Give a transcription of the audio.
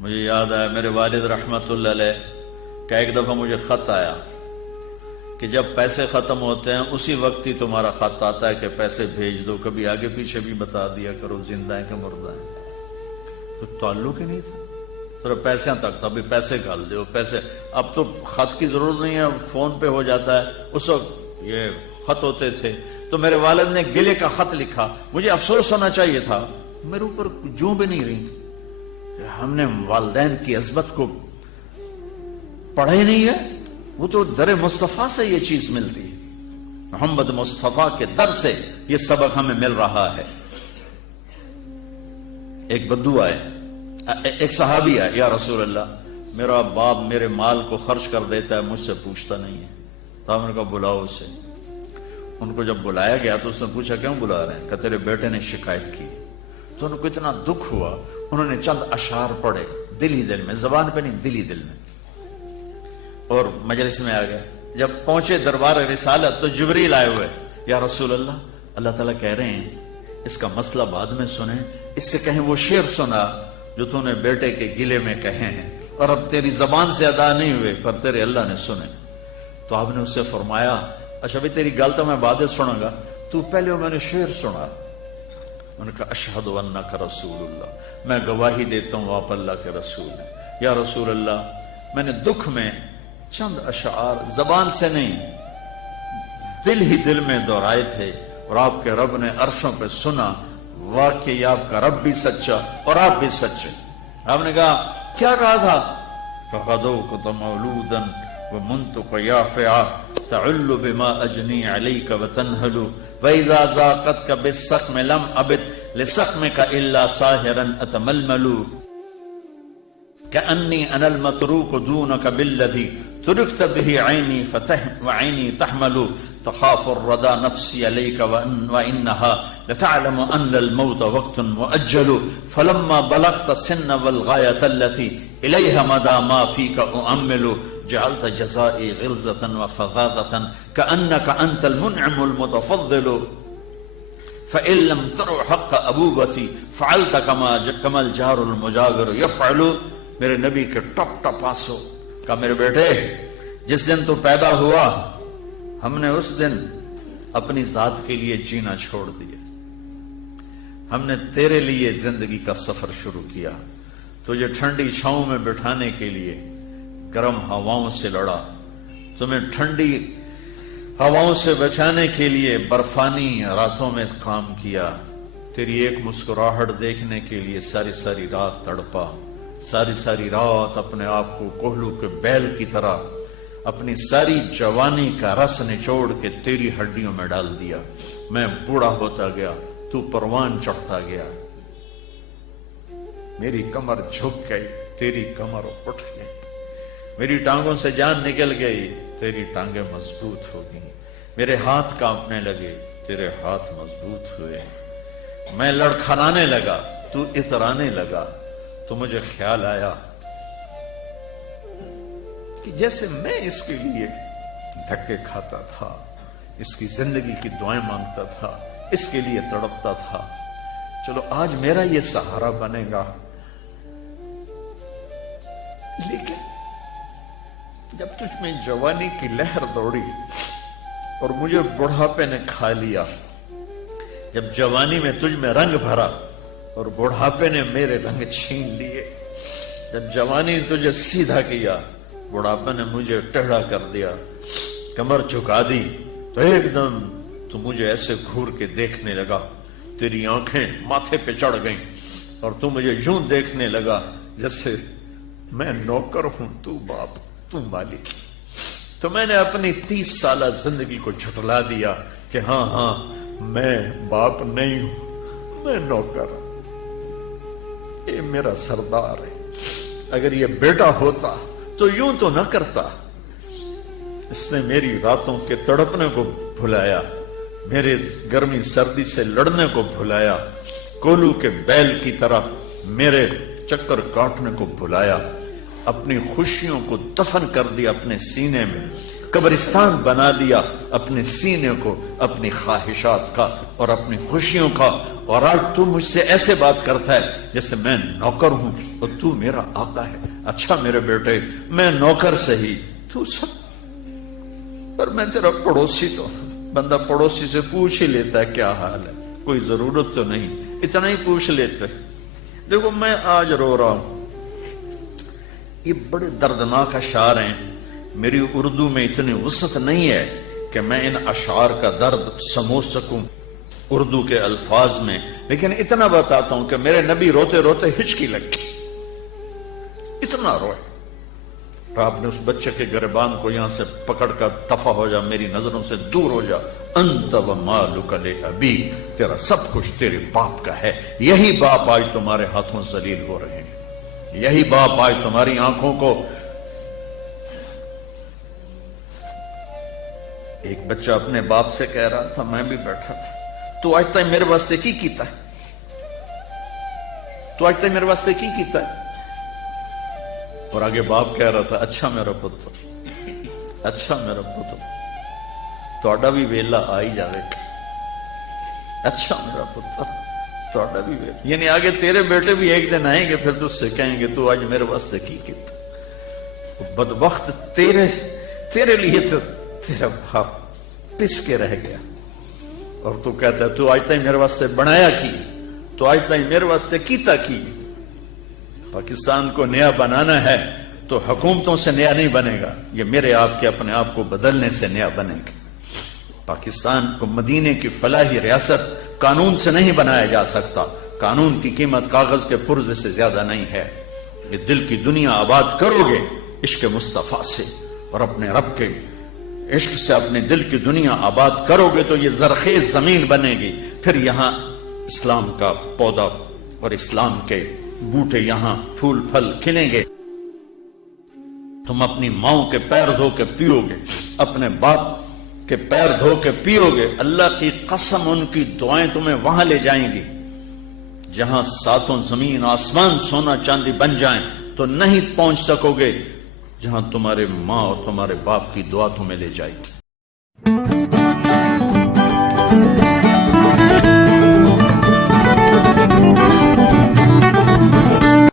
مجھے یاد آیا میرے والد رحمت اللہ علیہ کا ایک دفعہ مجھے خط آیا کہ جب پیسے ختم ہوتے ہیں اسی وقت ہی تمہارا خط آتا ہے کہ پیسے بھیج دو، کبھی آگے پیچھے بھی بتا دیا کرو زندہ ہے کہ مردہ ہے۔ تو تعلق ہی نہیں تھا، پھر پیسے تک تھا، بھی پیسے ڈال دو پیسے۔ اب تو خط کی ضرورت نہیں ہے، فون پہ ہو جاتا ہے، اس وقت یہ خط ہوتے تھے۔ تو میرے والد نے گلے کا خط لکھا، مجھے افسوس ہونا چاہیے تھا، میرے اوپر جوں بھی نہیں رہی تھی۔ ہم نے والدین کی عظمت کو پڑھا ہی نہیں ہے، وہ تو در مصطفیٰ سے یہ چیز ملتی ہے، محمد مصطفیٰ کے در سے یہ سبق ہمیں مل رہا ہے۔ ایک بدو آئے، ایک صحابی آئے، یا رسول اللہ میرا باپ میرے مال کو خرچ کر دیتا ہے، مجھ سے پوچھتا نہیں ہے۔ تو ہم نے کہا بلاؤ اسے۔ ان کو جب بلایا گیا تو اس نے پوچھا کیوں بلا رہے ہیں؟ کہ تیرے بیٹے نے شکایت کی۔ تو ان کو اتنا دکھ ہوا، انہوں نے چند اشعار پڑھے دل ہی دل میں، زبان پہ نہیں، دل ہی دل میں، اور مجلس میں آ گئے۔ جب پہنچے دربار رسالت تو جبریل آئے ہوئے، یا رسول اللہ اللہ تعالیٰ کہہ رہے ہیں اس کا مسئلہ بعد میں سنیں، اس سے کہیں وہ شعر سنا جو تو نے بیٹے کے گلے میں کہے ہیں، اور اب تیری زبان سے ادا نہیں ہوئے پر تیرے اللہ نے سنے۔ تو آپ نے اس سے فرمایا اچھا بھی تیری گل تو میں بعد سنوں گا، تو پہلے میں نے شعر سنا۔ انہوں نے کہا اشہد انک رسول اللہ، میں گواہی دیتا ہوں آپ اللہ کے رسول ہیں۔ یا رسول اللہ میں نے دکھ میں چند اشعار زبان سے نہیں دل ہی دل میں دہرائے تھے، اور آپ کے رب نے عرشوں پہ سنا، واقعی آپ کا رب بھی سچا اور آپ بھی سچے۔ آپ نے کہا کیا کہا تھا؟ فَغَدَوْكَ مَوْلُودًا وَمُنْتُكَ يَافِعًا تَعُلُّ بِمَا أَجْنِي عَلَيْكَ وَتَنْهَلُ وَإِذَا زَاقَتْكَ بِالسَّقْمِ لَمْ أَبِدْ لِسَقْمِكَ إِلَّا سَاهِرًا أَتَمَلْمَلُ كأني أنا المتروك دونك بالذي تركت به عيني وعيني تحمل تخاف الردى نفسي عليك وإنها لتعلم أن الموت وقت مؤجل فلما بلغت السن والغاية التي إليها مدى ما فيك أؤمل جعلت جزائي غلظة وفظاظة كأنك أنت المنعم المتفضل فإن لم تروا حق أبوبتي فعلت كما الجار المجاور يفعل۔ میرے نبی کے ٹپ ٹپ آنسو، کہا میرے بیٹے جس دن تو پیدا ہوا ہم نے اس دن اپنی ذات کے لیے جینا چھوڑ دیا، ہم نے تیرے لیے زندگی کا سفر شروع کیا، تجھے ٹھنڈی چھاؤں میں بٹھانے کے لیے گرم ہواؤں سے لڑا، تمہیں ٹھنڈی ہواؤں سے بچانے کے لیے برفانی راتوں میں کام کیا، تیری ایک مسکراہٹ دیکھنے کے لیے ساری ساری رات تڑپا، ساری ساری رات اپنے آپ کو کوہلو کے بیل کی طرح اپنی ساری جوانی کا رس نچوڑ کے تیری ہڈیوں میں ڈال دیا۔ میں بوڑھا ہوتا گیا، تو پروان چڑھتا گیا، میری کمر جھک گئی، تیری کمر اٹھ گئی، میری ٹانگوں سے جان نکل گئی، تیری ٹانگیں مضبوط ہو گئی، میرے ہاتھ کانپنے لگے، تیرے ہاتھ مضبوط ہوئے، میں لڑکھڑانے لگا، تو اترانے لگا۔ تو مجھے خیال آیا کہ جیسے میں اس کے لیے دھکے کھاتا تھا، اس کی زندگی کی دعائیں مانگتا تھا، اس کے لیے تڑپتا تھا، چلو آج میرا یہ سہارا بنے گا۔ لیکن جب تجھ میں جوانی کی لہر دوڑی اور مجھے بڑھاپے نے کھا لیا، جب جوانی میں تجھ میں رنگ بھرا اور بڑھاپے نے میرے رنگ چھین لیے، جب جوانی تجھے سیدھا کیا بڑھاپے نے مجھے ٹیڑھا کر دیا، کمر جھکا دی، تو ایک دم تو مجھے ایسے گھور کے دیکھنے لگا، تیری آنکھیں ماتھے پہ چڑھ گئیں اور تو مجھے یوں دیکھنے لگا جیسے میں نوکر ہوں، تو باپ، تو مالک۔ تو میں نے اپنی 30 سالہ زندگی کو جھٹلا دیا کہ ہاں میں باپ نہیں ہوں، میں نوکر ہوں، یہ میرا سردار ہے۔ اگر یہ بیٹا ہوتا تو یوں تو نہ کرتا، اس نے میری راتوں کے تڑپنے کو بھلایا، میرے گرمی سردی سے لڑنے کو بھلایا، کولو کے بیل کی طرح میرے چکر کاٹنے کو بھلایا، اپنی خوشیوں کو دفن کر دیا اپنے سینے میں، قبرستان بنا دیا اپنے سینے کو، اپنی خواہشات کا اور اپنی خوشیوں کا اور آج تو مجھ سے ایسے بات کرتا ہے جیسے میں نوکر ہوں اور تو میرا آقا ہے. اچھا میرے بیٹے میں نوکر سہی تو سب پر میں تیرا پڑوسی تو بندہ پڑوسی سے پوچھ ہی لیتا ہے کیا حال ہے, کوئی ضرورت تو نہیں, اتنا ہی پوچھ لیتے. دیکھو میں آج رو رہا ہوں, یہ بڑے دردناک اشعار ہیں. میری اردو میں اتنی وسعت نہیں ہے کہ میں ان اشعار کا درد سمجھ سکوں اردو کے الفاظ میں, لیکن اتنا بتاتا ہوں کہ میرے نبی روتے روتے ہچکی لگی, اتنا روئے. آپ نے اس بچے کے گریبان کو یہاں سے پکڑ کر دفع ہو جا, میری نظروں سے دور ہو جا. انت و مالک لابی, تیرا سب کچھ تیرے باپ کا ہے. یہی باپ آج تمہارے ہاتھوں ذلیل ہو رہے ہیں, یہی باپ آج تمہاری آنکھوں کو. ایک بچہ اپنے باپ سے کہہ رہا تھا, میں بھی بیٹھا تھا, تو آج تک میرے واسطے کی کیتا ہے, تو آج تک میرے واسطے کی کیتا ہے. اور آگے باپ کہہ رہا تھا, اچھا میرا پتر, اچھا میرا پتر توڑا بھی ویلا آئی جاوے, اچھا میرا پتر توڑا بھی ویلا. یعنی آگے تیرے بیٹے بھی ایک دن آئیں گے, پھر تجھ سے کہیں گے تو آج میرے واسطے کی کیتا. بدبخت تیرے لیے تو تیرا باپ پس کے رہ گیا, اور تو کہتا ہے تو آج تک میرے واسطے بنایا کی, تو آج تک میرے واسطے کیتا کی. پاکستان کو نیا بنانا ہے تو حکومتوں سے نیا نہیں بنے گا, یہ میرے آپ کے اپنے آپ کو بدلنے سے نیا بنے گا. پاکستان کو مدینے کی فلاحی ریاست قانون سے نہیں بنایا جا سکتا. قانون کی قیمت کاغذ کے پرزے سے زیادہ نہیں ہے. یہ دل کی دنیا آباد کرو گے عشق مصطفیٰ سے, اور اپنے رب کے عشق سے اپنے دل کی دنیا آباد کرو گے تو یہ زرخیز زمین بنے گی. پھر یہاں اسلام کا پودا اور اسلام کے بوٹے یہاں پھول پھل کھلیں گے. تم اپنی ماؤں کے پیر دھو کے پیو گے, اپنے باپ کے پیر دھو کے پیو گے. اللہ کی قسم ان کی دعائیں تمہیں وہاں لے جائیں گی جہاں ساتوں زمین آسمان سونا چاندی بن جائیں تو نہیں پہنچ سکو گے جہاں تمہارے ماں اور تمہارے باپ کی دعا تمہیں لے جائے گی.